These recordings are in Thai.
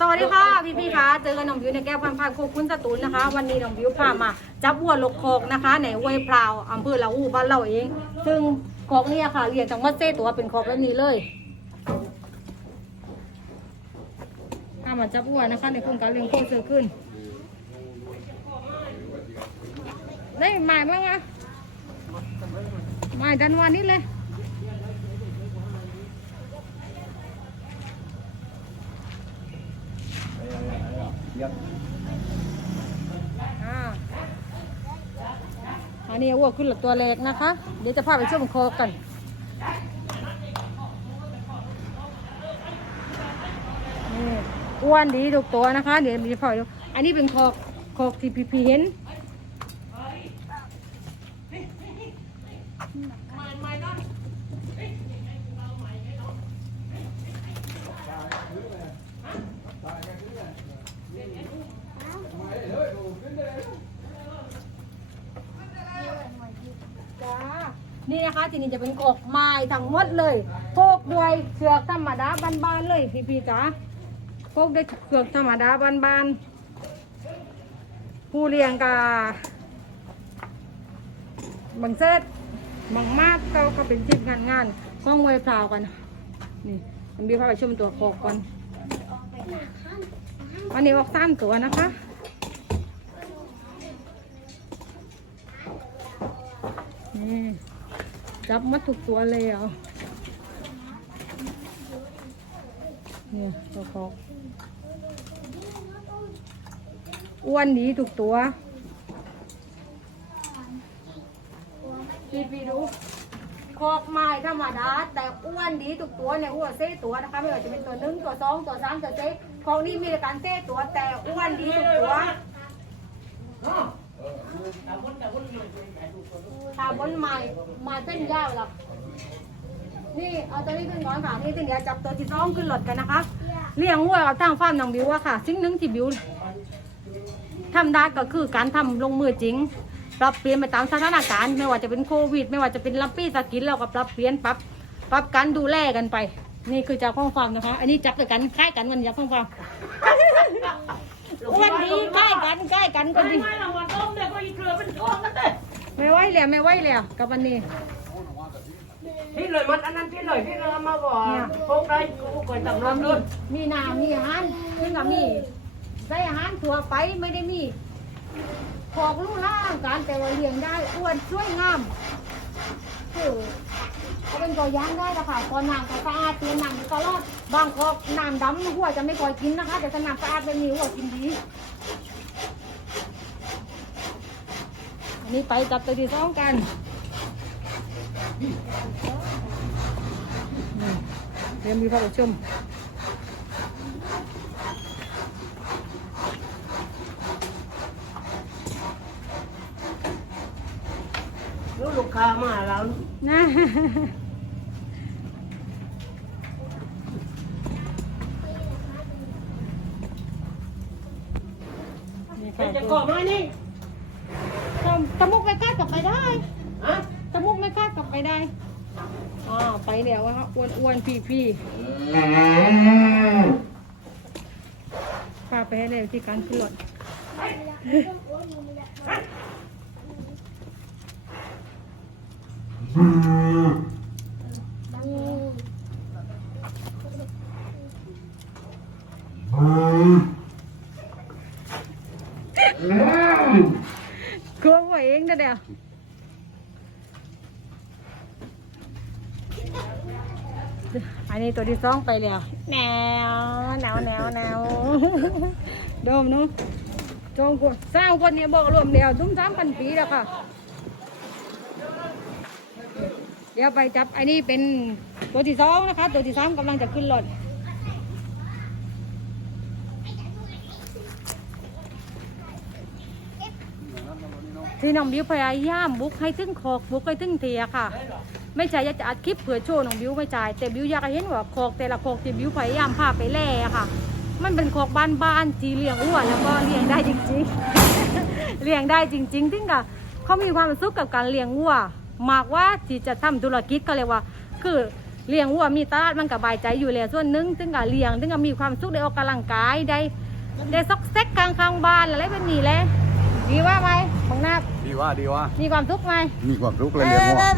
สวัสดีค่ะพี่พี่คะเจอกันน้องบิวในแก้วพันพันโคคุณสตูนนะคะ วันนี้น้องบิวพามา จับวัวลกคอกนะคะในห้วยพราวอำเภอละอูบ้านเราเอง ซึ่งคอกเนี่ยค่ะเรียงจากมัดเซตัวเป็นคอกแบบนี้เลยพามาจับวัวนะคะ ในโครงการเลี้ยงโคเสือขึ้น ได้หมายบ้างอะหมายดันวันนี้เลย อ่าอันนี้วัวขึ้นหลักตัวเล็กนะคะ เดี๋ยวจะพาไปชมโคกันนี่อ้วนดีทุกตัวนะคะ เดี๋ยวจะพาไปดูอันนี้เป็นคอกคอกที่พีพีเห็นจ้า นะคะ ที่นี่จะเป็นกอกไม้ทั้งหมดเลยโคกด้วยเสือกธรรมดาบานๆเลยพี่ๆจ๋าโคกด้วยเสือกธรรมดาบานๆผู้เลี้ยงกาบางเซตบางมากเขาก็เป็นทีมงานงานห้องไวพราวกันนี่มันมีพาไปชมตัวโคกก่อนอันนี้ออกสามตัวนะคะนี่ จับมัดทุกตัวเลยอะเนี่ยตัวคอกอ้วนดีทุกตัวพี่พี่ดูคอกไม้ธรรมดาแต่อ้วนดีทุกตัวเนี่ยอ้วนเซ่ตัวนะคะไม่ว่าจะเป็นตัวหนึ่งตัวสองตัวสามตัวเจ๊คอกนี้มีการเซ่ตัวแต่อ้วนดีทุกตัว ตาบนไม้ไม้เป็นยาวหรอกนี่เอาตัวนี้ขึ้นก่อนค่ะนี่ทีเดียวจับตัวที่สองขึ้นรถกันนะคะ เลี้ยงวัวกับทางฟาร์มน้องบิวอะค่ะ สิ่งหนึ่งที่บิวทำได้ก็คือการทำลงมือจริง ปรับเปลี่ยนไปตามสถานการณ์ ไม่ว่าจะเป็นโควิด ไม่ว่าจะเป็นลัมปี้สกินเราก็ปรับเปลี่ยนปรับปรับการดูแลกันไป นี่คือจากข้องฟาร์มนะคะ อันนี้จับด้วยกันคล้ายกันมันจากข้องฟาร์มอ้ วันนี้ใกล้กันใกล้กันก็ดีไม่รางวัลต้มเนี่ยก็อีเกลือเป็นช่วงนั่นเลยไม่ไหวแล้วไม่ไหวแล้วกับวันนี้พี่เลยมันอันนั้นพี่เลยพี่เลยมาบอกพกได้กูเคยตำรวจด้วยมีน้ำมีอาหารซึ่งก็มีใส่อาหารทั่วไปไม่ได้มีของลูกล่างการแต่ว่าเลี้ยงได้อ้วนสวยงามคือ เขาเป็นตัวอยางได้ละค่ะพอน้ำก็สะอาดเตียนน้ำตลอดบางคอน้ำดำหัวจะไม่ค่อยกินนะคะแต่ถ้าน้ำสะอาดเป็นมีหัวกินดีอันนี้ไปจับตัวที่สองกันเรียนมีพระผู้ชม ลูกค้ามาแล้วนะนี่ค่ะจะก่อมานี่ตะมุกไม่กล้ากลับไปได้อะตะมุกไม่กล้ากลับไปได้อ่าไปแล้วอะอ้วนอ้วนพี่พี่พาไปให้เร็วที่การตรว กลัวหัวเองนะเดี๋ยวอันนี้ตัวที่สองไปแล้วแนวแนวแนวแนวโดมเนาะจงคนสร้างคนนี้บอกรวมเดียวตุ้มสามพันปีแล้วค่ะ เดี๋ยวไปจับอันนี้เป็นตัวที่สองนะคะ ตัวที่สามกำลังจะขึ้นรถที่น้องบิวพยายามบุกให้ถึงคอกบุกให้ถึงเทียค่ะ ไม่ใช่อยากจะอัดคลิปเผื่อโชว์น้องบิวไม่จ่ายแต่บิวอยากให้เห็นว่าคอกแต่ละคอกที่บิวพยายามพาไปแล่ค่ะ มันเป็นคอกบ้านๆจีเลี้ยงอ้วนแล้วก็เลี้ยงได้จริงๆเลี้ยงได้จริงๆถึงกับเขามีความสุขกับการเลี้ยงวัว มากว่าที่จะทำธุรกิจก็เลยว่า คือเลี้ยงวัวมีตลาดมันก็บายใจอยู่แล้วส่วนหนึงถึงกับเลี้ยงถึงกับมีความสุขได้ออกกำลังกายได้ได้ซอกเซ็กกลางข้างบ้านอะไรแบบนี้แหละดีว่าไหมบางนาดีว่าดีว่ามีความทุกข์ไหมมีความรู้เลยเลี้ยงวัว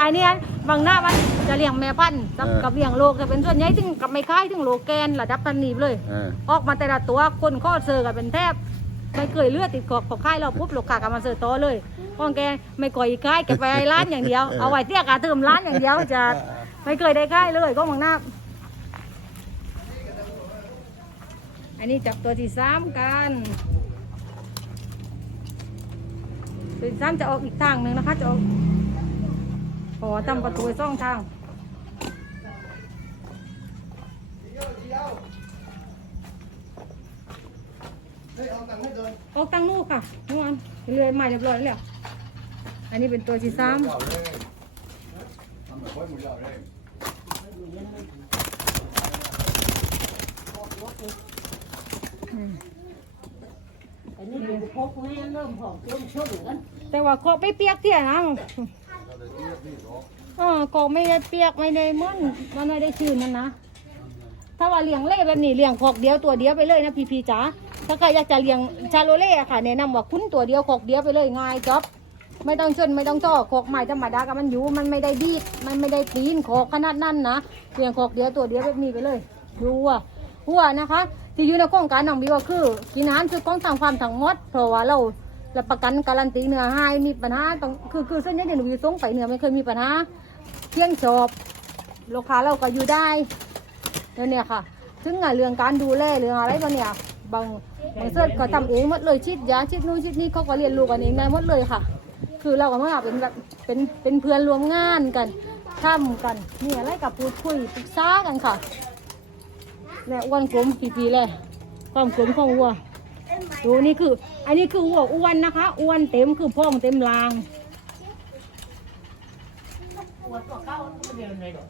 อันนี้บางหน้ามันจะเลี้ยงแม่พันธุ์กับเออกับเลี้ยงโลกจะเป็นส่วนใหญ่ถึงกับไม่ค่ายถึงโลแกนระดับตันนีบเลยเออออกมาแต่ละตัวคนข้อเซอร์กันเป็นแทบ ไม่เคยเลือดติดขอบขอบค่ายเราปุ๊บลูกค้ากับมาเซอร์โตอเลยพ่อแกไม่ก่อยค่ายแกไปร้านอย่างเดียวเอาไว้เตี้ยกาเติมร้านอย่างเดียวจะไม่เคยได้ค่ายเลยก็บางหน้าอันนี้จับตัวที่สามกันตัวที่สามจะออกอีกทางหนึ่งนะคะจะออกขอทำประตูไว้สองทาง ออกตังนู่นค่ะนวลเรือยใหม่เรียบร้อยแล้ว อันนี้เป็นตัวที่สามอืมอันนี้ดูพกแม่เริ่มหอมเริ่มชุ่มกันแต่ว่าก็ไม่เปียกเที่ยนะเออก็ไม่ได้เปียกไม่ได้มึนมันไม่ได้ชื้นนั่นนะ ถ้าว่าเลี้ยงเล่แบบนี้เลี้ยงขอกเดียวตัวเดียวไปเลยนะพี่พีจ๋า ถ้าใครอยากจะเลี้ยงชาโลเล่อะค่ะแนะนำว่าคุ้นตัวเดียวขอกเดียวไปเลยง่ายจ๊อบไม่ต้องชนไม่ต้องจ่อขอกใหม่ธรรมดากับมันอยู่มันไม่ได้ดีดมันไม่ได้ปีนขอกขนาดนั้นนะเลี้ยงขอกเดียวตัวเดียวแบบนี้ไปเลยดูวัววัวนะคะ ที่อยู่ในโครงการน้องบิวก็คือ กินอาหารคือกองทางความทั้งหมดเพราะว่าเรารับประกันการันตีเนื้อให้มีปัญหาต้องคือคือเส้นใหญ่เดี๋ยวหนูบิวส่งไปเนื้อไม่เคยมีปัญหาเที่ยงจบลูกค้าเราก็อยู่ได้แล้วเนี่ยค่ะ ถึงงานเรื่องการดูแลเรื่องอะไรก็เนี่ยบาง บางเสื้อก็ทำเองหมดเลยชิดยาชิดนู่นชิดนี่เขาก็เรียนรู้กันเองได้หมดเลยค่ะ คือเราก็มาเป็นแบบเป็นเป็นเพื่อนรวมงานกันทำกันมีอะไรกับพูดคุยปรึกษากันค่ะและอ้วนกลมปีเลยความกลมของวัวดูนี่คือ อันนี้คือวัวอ้วนนะคะ อ้วนเต็มคือพ่องเต็มรางปวดตัวเก้าไม่เดียวเลยหรอ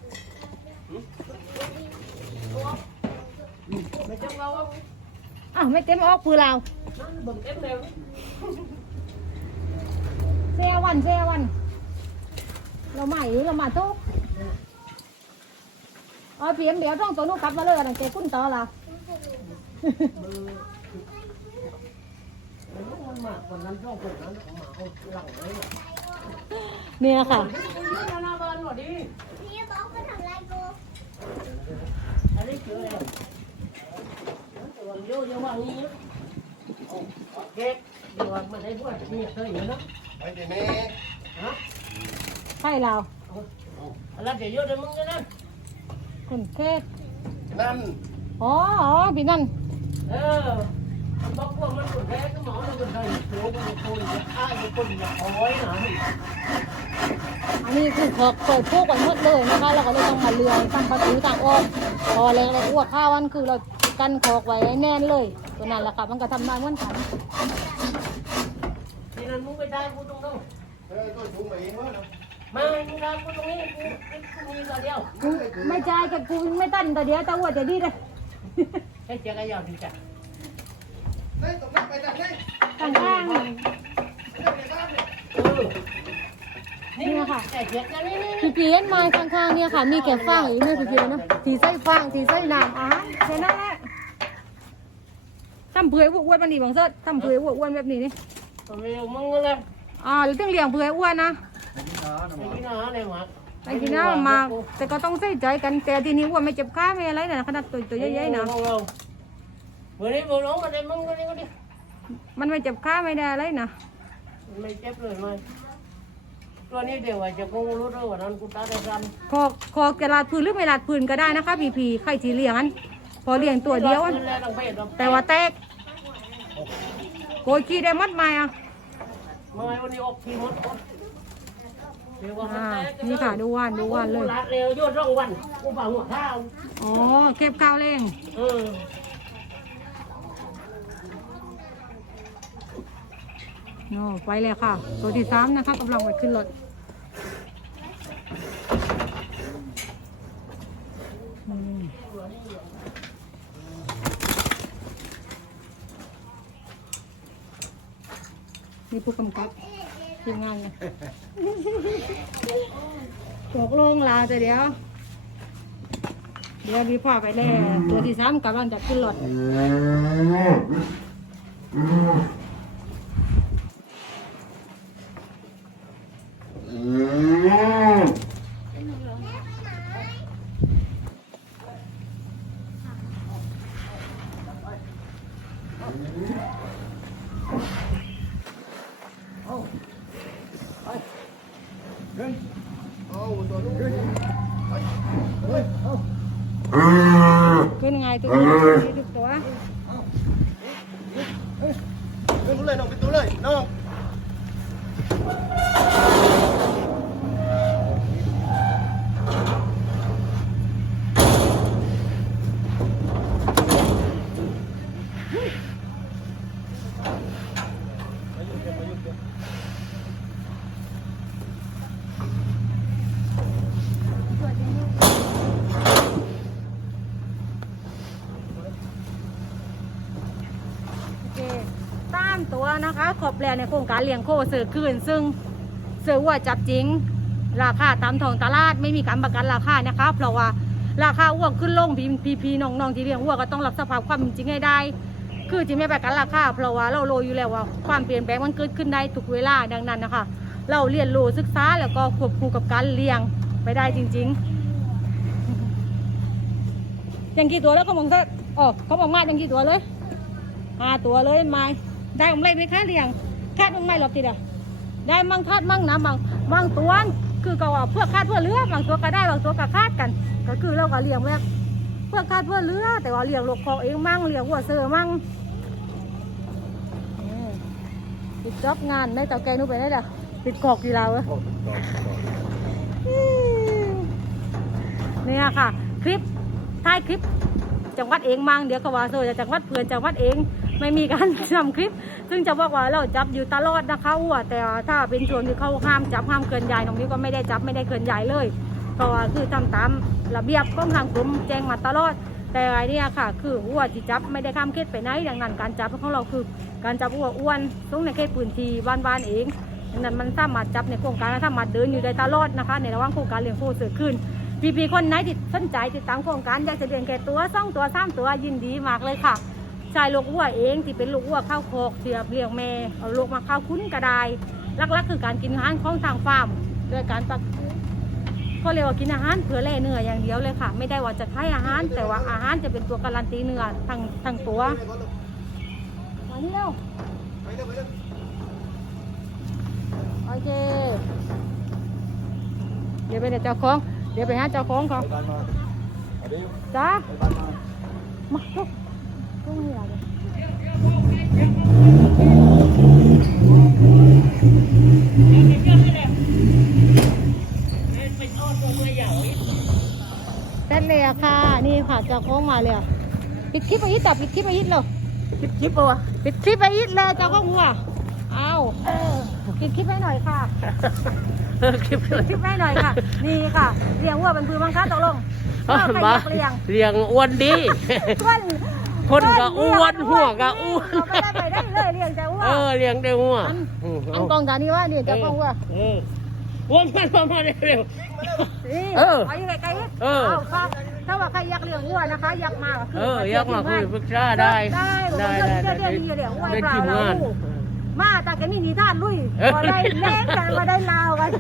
ไม่จังเรา อ้าวไม่เต็มออกปือเรานั่นบึงเต็มเร็วเสียวันเสียวัน เราใหม่เรามาทุกเอาเพียมเดี๋ยวต้องตัวนู้นกลับมาเลยกันเจ้คุณต่อละมันมากคนนั้นช่องคนนั้นของหมาเอาหลังเลยเนี่ยค่ะ วตัวเยอะเยอะว่างี้เก๊กเดี๋ยวมันได้พวกนี่เคยอยู่นะไอ้เดี๋ยวนี้ฮะใช่เราอะไรเดี๋ยวเยอะเลยมึงกันนะคนเค้กนั่นอ๋ออ๋อพี่นั่นเออบอกว่ามันคนแพ้ก็หมอมันคนไทยโผล่มันคนจะฆ่าคนจะเอาไว้หนาอันนี้คือขอเปิดพวกไว้หมดเลยนะคะเราก็เลยต้องมาเลือยทำประตูทางออกพอแรงเลยอ้วกข้าววันคือเรา กันขอกไว้ให้แน่นเลยตัวนั้นแหละค่ะมันก็ทำได้เหมือนกันทีนั้นมึงไปได้กูตรงนั้นเออตัวถุงไปเองวะเนาะมามึงได้กูตรงนี้กูกูมีตัวเดียวไม่ใช่กับกูไม่ตันแต่เดียวแต่อ้วจะดีเลยให้เจ้าก็ยาวดีจ้ะเฮ้ยตรงนั้นไปจากไหนข้างข้างเออนี่ค่ะแต่เจ็ดนะนี่นี่พี่พีเห็นไม้ข้างๆเนี่ยค่ะ มีแก่ฟางอีกไหมพี่พีนะสีไส้ฟางสีไส้น้ำอาหารแค่นั้นแหละ ทำเผื่ออ้วนๆมันดีบางเสิร์ทำเผื่ออ้วนๆแบบนี้นี่ตัวเร็วมึงเลยอ่าหรือต้องเลี้ยงเผื่ออ้วนนะไอ้ที่น่าอะไรวะไอ้กินน้ำมาแต่ก็ต้องใส่ใจกันแต่ทีนี้อ้วนไม่เจ็บขาไม่อะไรนะขนาดตัวตัวใหญ่ๆนะวันนี้บอกน้องมาได้มึงก็นี่ก็ดิมันไม่เจ็บขาไม่ได้อะไรนะไม่เจ็บเลยไหมตัวนี้เดี๋ยวจะคงรู้ด้วยว่านั้นกูตาได้กันคอคอกระลาดพื้นหรือไม่ลาดพื้นก็ได้นะคะพี่พีใครทีเลี้ยงอัน พอเลี้ยงตัวเดียวอันแล้วต้องไปแต่ว่าแตกโกยขี้ได้มัดไหมอะเมื่อวันนี้ออกทีมดเดี๋ยวว่าอ่านี่ค่ะดูว่านดูว่านเลยละเร็วโยนร่องวันกูฝังหัวข้าวอ๋อเก็บข้าวเร่งเออโอ้ไปเลยค่ะ ตัวที่สามนะคะกำลังไปขึ้นรถ มนี่ผู้กำกับทีมงานเลยตกลงลาจะเดี๋ยว เดี๋ยวมีพ่อไปแล้วตัวที่สามกำลังจะขึ้นรถขึ้นไงตัวนี้ทุกตัว ปิดตู้เลยน้องปิดตู้เลยน้อง โอเคตามตัวนะคะขอบแปลในโครงการเลี้ยงโคเสือคืนซึ่งเสือวัวจับจริง ราคาตามท้องตลาดไม่มีการประกันราคานะคะเพราะว่าราคาวัวขึ้นลงพีพีพีน้องๆที่เลี้ยงวัวก็ต้องรับสภาพความจริงให้ได้ คือจะไม่ประกันราคาเพราะว่าเราโลอยู่แล้วว่าความเปลี่ยนแปลงมันเกิดขึ้นได้ทุกเวลาดังนั้นนะคะ เราเรียนรู้ศึกษาแล้วก็ควบคู่กับการเลี้ยงไปได้จริง ๆ ยังกี่ตัวแล้วเขาบอกว่าอ๋อเขาบอกมายังกี่ตัวเลยห้าตัวเลยไม้ ได้กำไรไหมคะเลี้ยงคาดมั้งไหมหรอกทีเดียวได้มั่งคาดมั่งนะบางบางตัวคือก็ว่าเพื่อคาดเพื่อเลือบางตัวก็ได้บางตัวก็คาดกัน ก็คือเราก็เลี้ยงแบบเพื่อคาดเพื่อเลือแต่ว่าเลี้ยงลกคอเองมั่งเลี้ยงหัวเสือมั่งปิดจ็อบงานในเต่าแกนู้ไปได้เด้อปิดกอกกีฬาเว้ยเนี่ยค่ะ คลิปท้ายคลิปจังหวัดเองมั่งเดี๋ยวก็ว่าโซจะจังหวัดเพื่อนจังหวัดเอง ไม่มีการทำคลิป ซึ่งจะบอกว่าเราจับอยู่ตลอดนะคะวัวแต่ถ้าเป็นช่วงที่เขาห้ามจับห้ามเกินใหญ่น้องมิ้วก็ไม่ได้จับไม่ได้เกินใหญ่เลยเพราะว่าคือทำตามระเบียบของทางกรมแจ้งมาตลอด แต่ไอเนี่ยค่ะ คือวัวที่จับไม่ได้ข้ามเขตไปไหนดังนั้นการจับของเราคือ การจับวัวอ้วนตรงในเขตพื้นที่บ้านๆเองดังนั้นมันสามารถจับในโครงการและสามารถเดินอยู่ได้ตลอดนะคะ ในระหว่างโครงการเลี้ยงโคเสือขึ้นพี่พีคนไหนที่สนใจติดตามโครงการอยากจะเลี้ยงแก่ตัวสองตัวสามตัวยินดีมากเลยค่ะ ชายลูกวัวเองที่เป็นลูกวัวเข้าโคอกเสียบเลี้ยงแม่เอาลูกมาเข้าคุ้นกระไดลักๆคือการกินอาหารของทางฟาร์มโดยการปักเขาเรียกว่ากินอาหารเพื่อแล่เนื้ออย่างเดียวเลยค่ะ ไม่ได้ว่าจะให้อาหาร แต่ว่าอาหารจะเป็นตัวการันตีเนื้อทั้งทั้งตัวมานี่เร็วไปเร็วไปเร็วโอเค เดี๋ยวไปเดี๋ยวเจ้าของ เดี๋ยวไปหาเจ้าของเขาไปบ้านมาเอาดิจ้าไปบ้านมา เต้นเลยอะค่ะ นี่ค่ะเจ้าของมาเลยอะปิดคลิปไปยิดแต่ปิดคลิปไปยิดเลยจิบจิบปะวะปิดคลิปไปยิดเลยเจ้าของวัวเอาเออปิดคลิปให้หน่อยค่ะเออคลิปเลยคลิปให้หน่อยค่ะ นี่ค่ะเลี้ยงวัวเป็นพือบังคับตกลงเออใครอยากเลี้ยงเลี้ยงอ้วนดีคน คนก็อ้วนหัวก็อ้วนเราไม่ได้ไปได้เลยเลี้ยงแต่วัวเออเลี้ยงได้หัวอันอืมอัเอานกองตานี่ว่าเนี่ยเจ้าของวัวเอออ้วนมันมามาเร็วนี่เออเอาอยู่ไกลๆนิดเออเอาครับถ้าว่าใครอยากเลี้ยงวัวนะคะอยากมาก็คืเอออยากมาคุยปรึกษาได้ได้ได้ได้ได้ได้ได้ได้เลี้ยงวัวได้เปล่าทีมเรา งานมาแต่กันนี่นิทานลุยเออพอได้เล่นกันมาได้ลาวกัน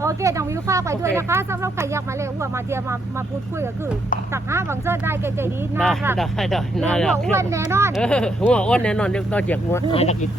โอเคน้องวิวฝากไปด้วยนะคะสำหรับใครอยากมาเลี้ยงวัวมาเทียมมามาพูดคุยก็คือตักห้าบังเซิร์ได้ใจดีได้นะค่ะได้ได้เลี้น่ายงวัรัวกอ้วนแน่นอนเออหัวอ้วนแน่นอนเดี๋ยวต้องเจียกหัวอายตะกิด